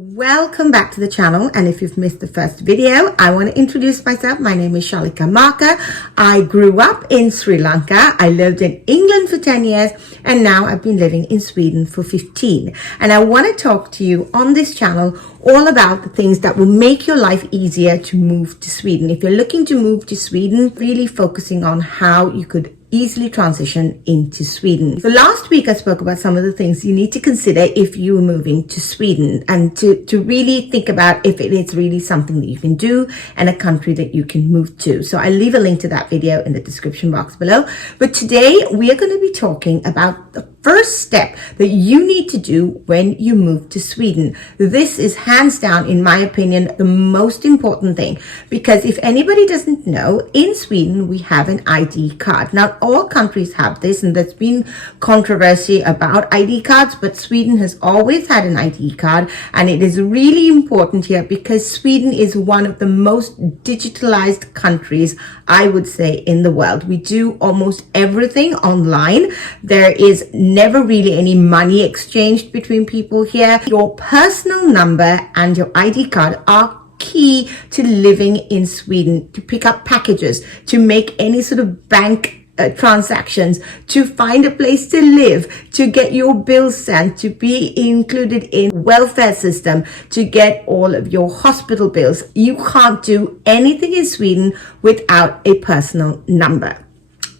Welcome back to the channel, and if you've missed the first video, I want to introduce myself. My name is Shalika Marker. I grew up in Sri Lanka. I lived in England for 10 years and now I've been living in Sweden for 15. And I want to talk to you on this channel all about the things that will make your life easier to move to Sweden. If you're looking to move to Sweden, really focusing on how you could easily transition into Sweden. So last week I spoke about some of the things you need to consider if you're moving to Sweden, and to really think about if it is really something that you can do and a country that you can move to. So I'll leave a link to that video in the description box below. But today we are going to be talking about the first step that you need to do when you move to Sweden. This is hands down, in my opinion, the most important thing, because if anybody doesn't know, in Sweden we have an ID card. Now all countries have this, and there's been controversy about ID cards, but Sweden has always had an ID card, and it is really important here because Sweden is one of the most digitalized countries, I would say, in the world. We do almost everything online. There is never really any money exchanged between people here. Your personal number and your ID card are key to living in Sweden, to pick up packages, to make any sort of bank transactions, to find a place to live, to get your bills sent, to be included in welfare system, to get all of your hospital bills. You can't do anything in Sweden without a personal number.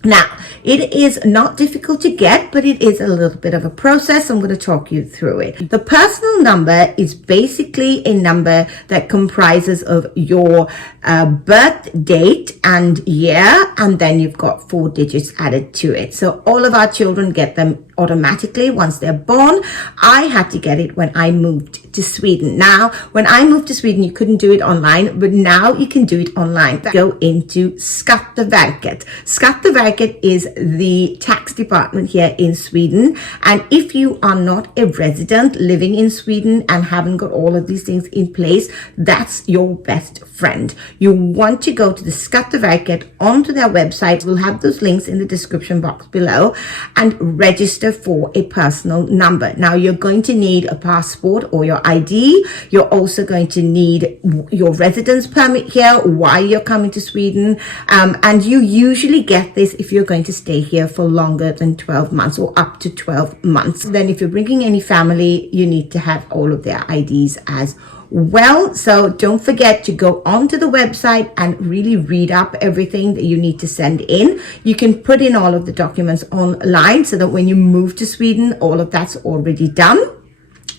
Now, it is not difficult to get, but it is a little bit of a process. I'm going to talk you through it. The personal number is basically a number that comprises of your birth date and year, and then you've got 4 digits added to it. So all of our children get them automatically once they're born. I had to get it when I moved to Sweden. Now, when I moved to Sweden, you couldn't do it online, but now you can do it online. Go into Skatteverket. Skatteverket is the tax department here in Sweden. And if you are not a resident living in Sweden and haven't got all of these things in place, that's your best friend. You want to go to the Skatteverket, onto their website. We'll have those links in the description box below, and register for a personal number. Now, you're going to need a passport or your ID. You're also going to need your residence permit here while you're coming to Sweden. And you usually get this if you're going to stay here for longer than 12 months or up to 12 months. Then if you're bringing any family, you need to have all of their IDs as well. So don't forget to go onto the website and really read up everything that you need to send in. You can put in all of the documents online so that when you move to Sweden, all of that's already done.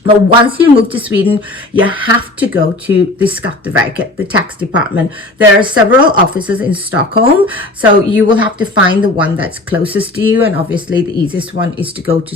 But once you move to Sweden, you have to go to the Skatteverket, the tax department. There are several offices in Stockholm, so you will have to find the one that's closest to you. And obviously the easiest one is to go to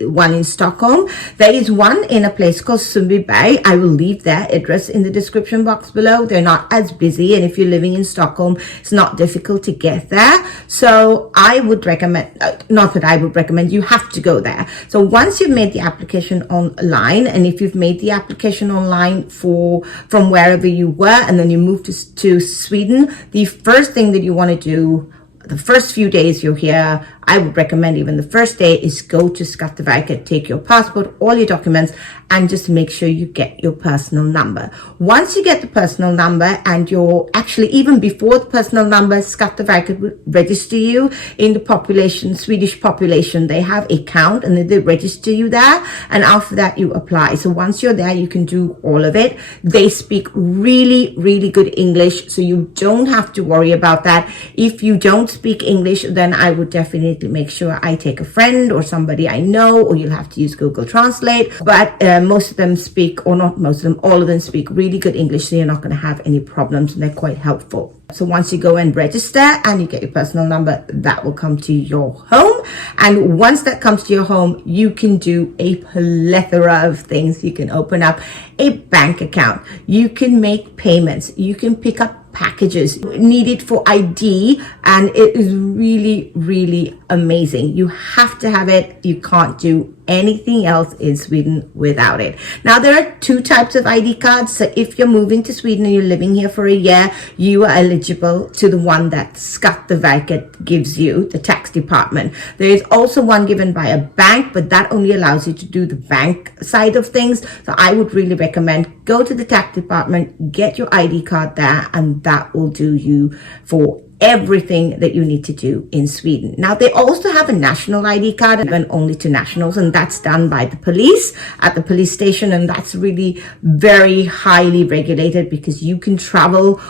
one in Stockholm. There is one in a place called Sundbyberg. I will leave their address in the description box below. They're not as busy, and if you're living in Stockholm, it's not difficult to get there. So I would recommend, not that I would recommend, you have to go there. So once you've made the application online, and if you've made the application online from wherever you were and then you move to Sweden, the first thing that you want to do the first few days you're here, I would recommend even the first day, is go to Skatteverket, take your passport, all your documents, and just make sure you get your personal number. Once you get the personal number, and you're actually, even before the personal number, Skatteverket will register you in the population, Swedish population. They have a count and then they register you there, and after that you apply. So once you're there, you can do all of it. They speak really, really good English, so you don't have to worry about that. If you don't speak English, then I would definitely make sure I take a friend or somebody I know, or you'll have to use Google Translate. But most of them speak, or not most of them, all of them speak really good English, so you're not going to have any problems, and they're quite helpful. So once you go and register and you get your personal number, that will come to your home. And once that comes to your home, you can do a plethora of things. You can open up a bank account. You can make payments. You can pick up packages. You need it for ID, and it is really, really amazing. You have to have it. You can't do anything else in Sweden without it. Now, there are two types of ID cards. So if you're moving to Sweden and you're living here for a year, you are eligible to the one that Skatteverket gives you, the tax department. There is also one given by a bank, but that only allows you to do the bank side of things. So I would really recommend go to the tax department, get your ID card there, and that will do you for everything that you need to do in Sweden. Now, they also have a national ID card, and only to nationals, and that's done by the police at the police station, and that's really very highly regulated because you can travel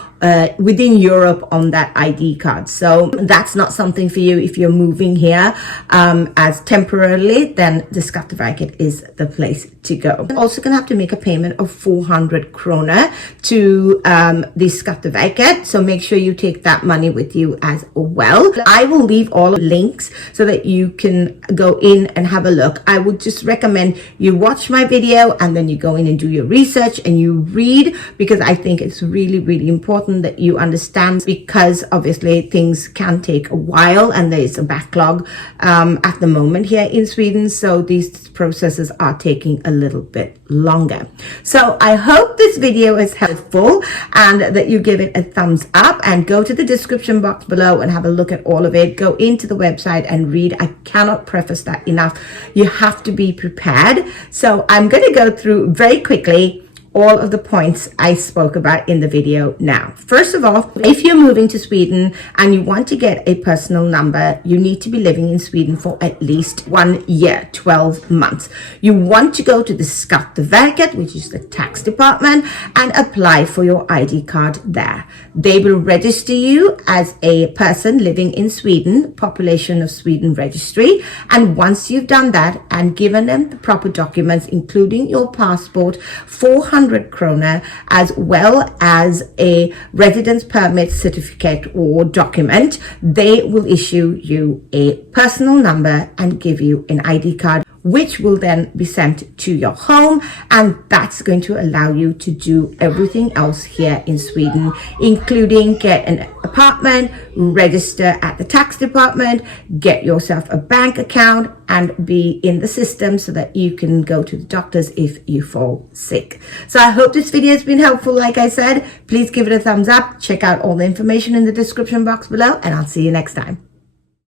within Europe on that ID card. So that's not something for you if you're moving here as temporarily. Then the Skatteverket is the place to go. You're also gonna have to make a payment of 400 krona to the Skatteverket, so make sure you take that money with you as well. I will leave all links so that you can go in and have a look. I would just recommend you watch my video and then you go in and do your research and you read, because I think it's really, really important that you understand, because obviously things can take a while and there is a backlog at the moment here in Sweden, so these processes are taking a little bit longer. So I hope this video is helpful and that you give it a thumbs up, and go to the description box below and have a look at all of it. Go into the website and read. I cannot preface that enough. You have to be prepared. So I'm going to go through very quickly all of the points I spoke about in the video now. First of all, if you're moving to Sweden and you want to get a personal number, you need to be living in Sweden for at least 1 year, 12 months. You want to go to the Skatteverket, which is the tax department, and apply for your ID card there. They will register you as a person living in Sweden, population of Sweden registry. And once you've done that and given them the proper documents, including your passport, 400 krona, as well as a residence permit certificate or document, they will issue you a personal number and give you an ID card, which will then be sent to your home, and that's going to allow you to do everything else here in Sweden, including get an apartment, register at the tax department, get yourself a bank account, and be in the system so that you can go to the doctors if you fall sick. So I hope this video has been helpful. Like I said, please give it a thumbs up, check out all the information in the description box below, and I'll see you next time.